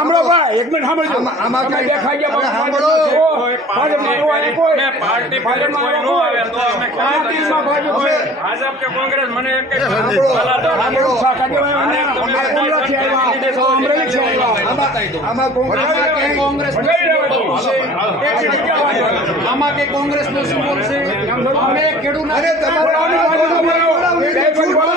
સાંભળો ભાઈ, એક મિનિટ સાંભળજો. આમાં તમે કઈ- દેખાઈ ગયા અરે બાપુ, સાંભળો. ભાજપમાં એવું આવે કોઈ? પાર્ટી ભાજપમાં કોઈ એવું નો કોઈ? આવે તો અમે પાર્ટીમાં ભાજપ છે. ભાજપ કે કોંગ્રેસ મને એક જ સાંભળો. સાંભળો, શાખા કહેવાય મને. અમે કોંગ્રેસથી આવ્યા, તો અમરેલીથી આવ્યા. આમાં કોંગ્રેસમાં ક્યાંય કોંગ્રેસ આમાં કે કોંગ્રેસ નો શું બોલશે? અમે ખેડૂત અરે તમારે બોલાવો, બોલાવો, બોલાવો.